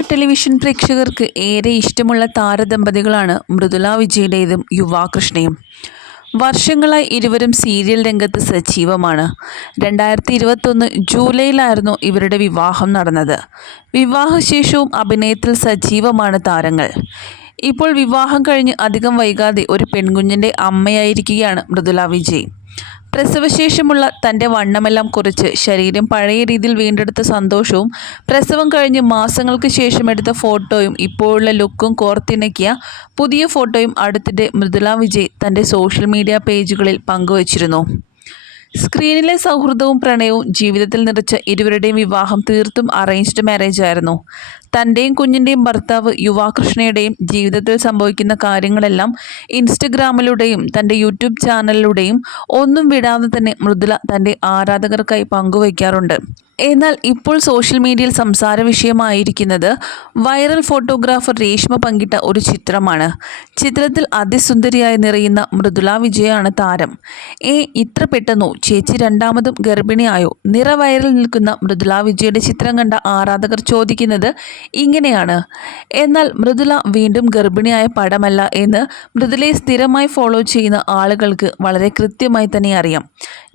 Television പ്രേക്ഷകർക്ക് ഏറെ ഇഷ്ടമുള്ള താരദമ്പതികളാണ് മൃദുല വിജയുടേതും യുവാകൃഷ്ണയും വർഷങ്ങളായി ഇരുവരും സീരിയൽ രംഗത്ത് സജീവമാണ്. രണ്ടായിരത്തി ഇരുപത്തൊന്ന് ജൂലൈയിലായിരുന്നു ഇവരുടെ വിവാഹം നടന്നത്. വിവാഹശേഷവും അഭിനയത്തിൽ സജീവമാണ് താരങ്ങൾ. ഇപ്പോൾ വിവാഹം കഴിഞ്ഞ് അധികം വൈകാതെ ഒരു പെൺകുഞ്ഞിന്റെ അമ്മയായിരിക്കുകയാണ് മൃദുല വിജയ്. പ്രസവശേഷമുള്ള തന്റെ വണ്ണമെല്ലാം കുറച്ച് ശരീരം പഴയ രീതിയിൽ വീണ്ടെടുത്ത സന്തോഷവും പ്രസവം കഴിഞ്ഞ് മാസങ്ങൾക്ക് ശേഷം എടുത്ത ഫോട്ടോയും ഇപ്പോഴുള്ള ലുക്കും കോർത്തിണക്കിയ പുതിയ ഫോട്ടോയും അടുത്തിടെ മൃദുല വിജയ് തന്റെ സോഷ്യൽ മീഡിയ പേജുകളിൽ പങ്കുവച്ചിരുന്നു. സ്ക്രീനിലെ സൗഹൃദവും പ്രണയവും ജീവിതത്തിൽ നിറച്ച ഇരുവരുടെയും വിവാഹം തീർത്തും അറേഞ്ച്ഡ് മാരേജ് ആയിരുന്നു. തന്റെയും കുഞ്ഞിന്റെയും ഭർത്താവ് യുവാകൃഷ്ണയുടെയും ജീവിതത്തിൽ സംഭവിക്കുന്ന കാര്യങ്ങളെല്ലാം ഇൻസ്റ്റഗ്രാമിലൂടെയും തന്റെ യൂട്യൂബ് ചാനലിലൂടെയും ഒന്നും വിടാതെ തന്നെ മൃദുല തന്റെ ആരാധകർക്കായി പങ്കുവയ്ക്കാറുണ്ട്. എന്നാൽ ഇപ്പോൾ സോഷ്യൽ മീഡിയയിൽ സംസാര വിഷയമായിരിക്കുന്നത് വൈറൽ ഫോട്ടോഗ്രാഫർ രേഷ്മ പങ്കിട്ട ഒരു ചിത്രമാണ്. ചിത്രത്തിൽ അതിസുന്ദരിയായി നിറയുന്ന മൃദുല വിജയാണ് താരം. ഏ ഇത്ര പെട്ടെന്നോ? ചേച്ചി രണ്ടാമതും ഗർഭിണിയായോ? നിറ വൈറൽ നിൽക്കുന്ന മൃദുല വിജയുടെ ചിത്രം കണ്ട ആരാധകർ ചോദിക്കുന്നത് ഇങ്ങനെയാണ്. എന്നാൽ മൃദുല വീണ്ടും ഗർഭിണിയായ പടമല്ല എന്ന് മൃദുലയെ സ്ഥിരമായി ഫോളോ ചെയ്യുന്ന ആളുകൾക്ക് വളരെ കൃത്യമായി തന്നെ അറിയാം.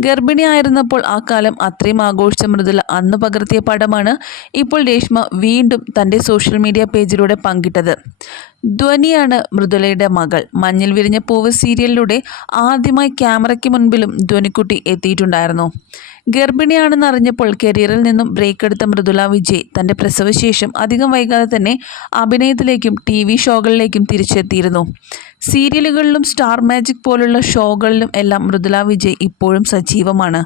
ഗർഭിണിയായിരുന്നപ്പോൾ ആ കാലം അത്രയും ആഘോഷിച്ച മൃദുല അന്ന് പകർത്തിയ പടമാണ് ഇപ്പോൾ രേഷ്മ വീണ്ടും തന്റെ സോഷ്യൽ മീഡിയ പേജിലൂടെ പങ്കിട്ടത്. ധ്വനിയാണ് മൃദുലയുടെ മകൾ. മഞ്ഞിൽ വിരിഞ്ഞ പൂവ് സീരിയലിലൂടെ ആദ്യമായി ക്യാമറയ്ക്ക് മുൻപിലും ധ്വനിക്കുട്ടി എത്തിയിട്ടുണ്ടായിരുന്നു. ഗർഭിണിയാണെന്ന് അറിഞ്ഞപ്പോൾ കരിയറിൽ നിന്നും ബ്രേക്ക് എടുത്ത മൃദുല വിജയ് തന്റെ പ്രസവശേഷം അധികം വൈകാതെ തന്നെ അഭിനയത്തിലേക്കും ടി വി ഷോകളിലേക്കും തിരിച്ചെത്തിയിരുന്നു. സീരിയലുകളിലും സ്റ്റാർ മാജിക് പോലുള്ള ഷോകളിലും എല്ലാം മൃദുല വിജയ് ഇപ്പോഴും സജീവമാണ്.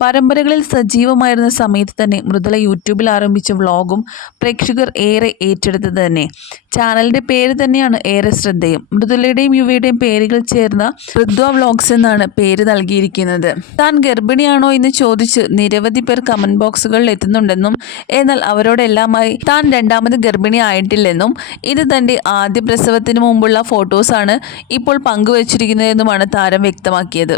പരമ്പരകളിൽ സജീവമായിരുന്ന സമയത്ത് തന്നെ മൃദുല യൂട്യൂബിൽ ആരംഭിച്ച വ്ളോഗും പ്രേക്ഷകർ ഏറെ ഏറ്റെടുത്തത് തന്നെ. ചാനലിന്റെ പേര് തന്നെയാണ് ഏറെ ശ്രദ്ധേയം. മൃദുലയുടെയും യുവയുടെയും പേരുകൾ ചേർന്ന ഋദ്വ വ്ളോഗ്സ് എന്നാണ് പേര് നൽകിയിരിക്കുന്നത്. താൻ ഗർഭിണിയാണോ എന്ന് ചോദിച്ച് നിരവധി പേർ കമന്റ് ബോക്സുകളിൽ എത്തുന്നുണ്ടെന്നും എന്നാൽ അവരോടെല്ലാമായി താൻ രണ്ടാമത് ഗർഭിണി ആയിട്ടില്ലെന്നും ഇത് തന്റെ ആദ്യ പ്രസവത്തിന് മുമ്പുള്ള ഫോട്ടോസാണ് ഇപ്പോൾ പങ്കുവച്ചിരിക്കുന്നതെന്നുമാണ് താരം വ്യക്തമാക്കിയത്.